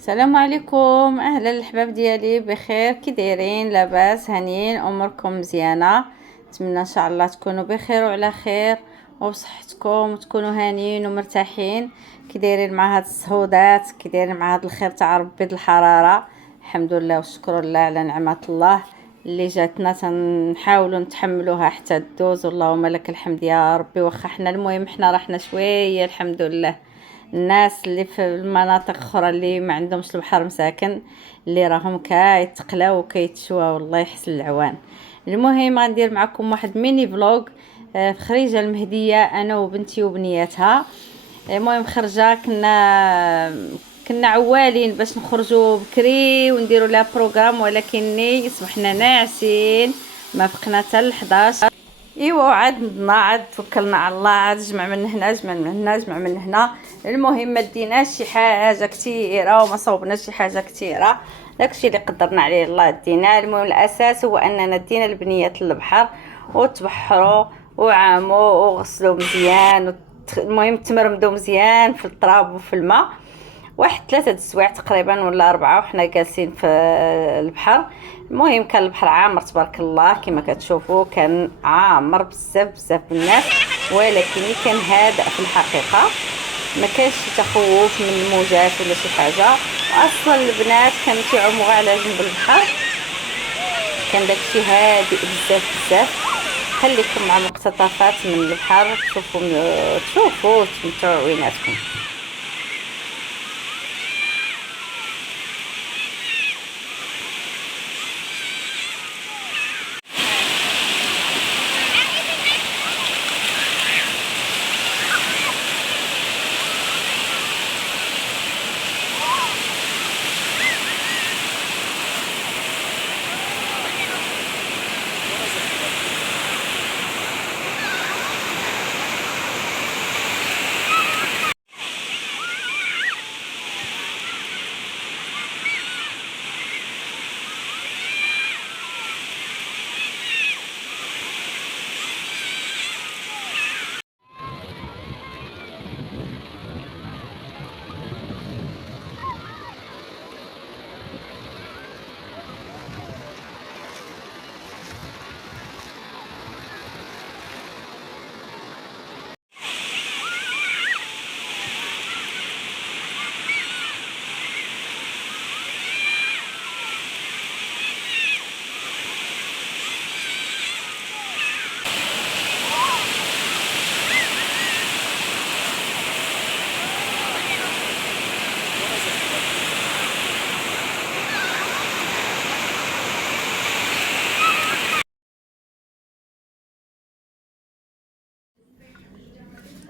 السلام عليكم، اهلا الحباب ديالي، بخير؟ كي دايرين؟ لاباس؟ هانيين؟ اموركم مزيانه؟ نتمنى ان شاء الله تكونوا بخير وعلى خير وبصحتكم وتكونوا هانيين ومرتاحين. كي دايرين مع هاد الصهودات؟ كي دايرين مع هاد الخير تاع ربي د الحراره؟ الحمد لله والشكر لله على نعمه الله اللي جاتنا، تنحاولوا نتحملوها حتى تدوز، اللهم لك الحمد يا ربي. واخا حنا المهم حنا راحنا شويه الحمد لله. الناس اللي في المناطق اخرى اللي ما عندهمش البحر مساكن، اللي راهم كيتقلاو وكيتشوا، والله يحسن العوان. المهم غندير معكم واحد ميني فلوغ في خريجه المهديه، انا وبنتي وبنياتها. المهم خرجه، كنا عوالين باش نخرجوا بكري ونديروا لها بروغرام، ولكني صبحنا ناعسين ما فقنا حتى ل 11. ايوا عاد نضنا، عاد توكلنا على الله، عاد جمع من هنا جمع من هنا جمع من هنا. المهم ما ديناش شي حاجه كثيره وما صوبناش شي حاجه كثيره، داكشي اللي قدرنا عليه الله دينا. المهم الاساس هو اننا دينا البنيات للبحر وتبحروا وعاموا وغسلوا مزيان المهم تمرمدوا مزيان في التراب وفي الماء، واحد 3 د السوايع تقريبا ولا 4 وحنا جالسين في البحر. المهم كان البحر عامر تبارك الله كما كتشوفوا، كان عامر بزاف بزاف بالناس، ولكن كان هادئ في الحقيقه، ما كانش تخوف من الموجات ولا شي حاجه. واصلا البنات كانوا كيعوموا غير على جنب البحر، كان داكشي هادئ بزاف بزاف. خليكم مع مقتطفات من البحر تشوفوا وتمتعوا عويناتكم.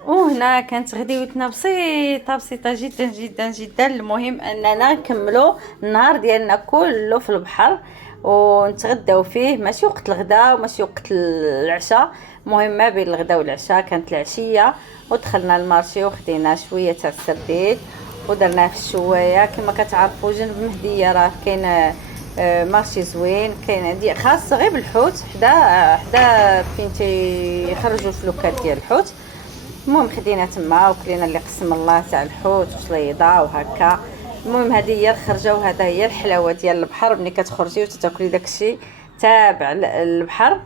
وهنا كانت غديوتنا بسيطه بسيطه جدا جدا جدا. المهم اننا نكملوا النهار ديالنا كله في البحر ونتغداو فيه، ماشي وقت الغداء وماشي وقت العشاء. المهم ما بين الغداء والعشاء كانت العشيه، ودخلنا المارشي وخدينا شويه تاع السرديت ودرناه في الشوايه. كما كتعرفوا جنب مهديه راه كاين مارشي زوين، كاين عندي خاص غير بالحوت، حدا فين تيخرجوا الفلوكات ديال الحوت. المهم خدينا تما وكلينا اللي قسم الله تاع الحوت وشليضه وهكا. المهم هذه هي الخرجه وهذا هي الحلاوه ديال البحر، ملي كتخرجي وتاكلي داكشي تابع البحر.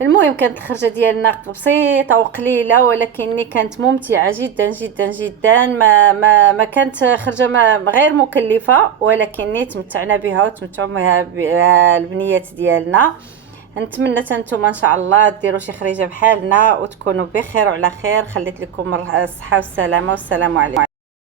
المهم كانت الخرجه ديالنا بسيطه وقليله، ولكن كانت ممتعه جدا جدا جدا. ما كانت خرجه غير مكلفه، ولكن تمتعنا بها وتمتعوا بها البنيات ديالنا. نتمنى انتم ان شاء الله ديروا شي خريجه بحالنا وتكونوا بخير وعلى خير. خليت لكم الصحه والسلامه، والسلام عليكم.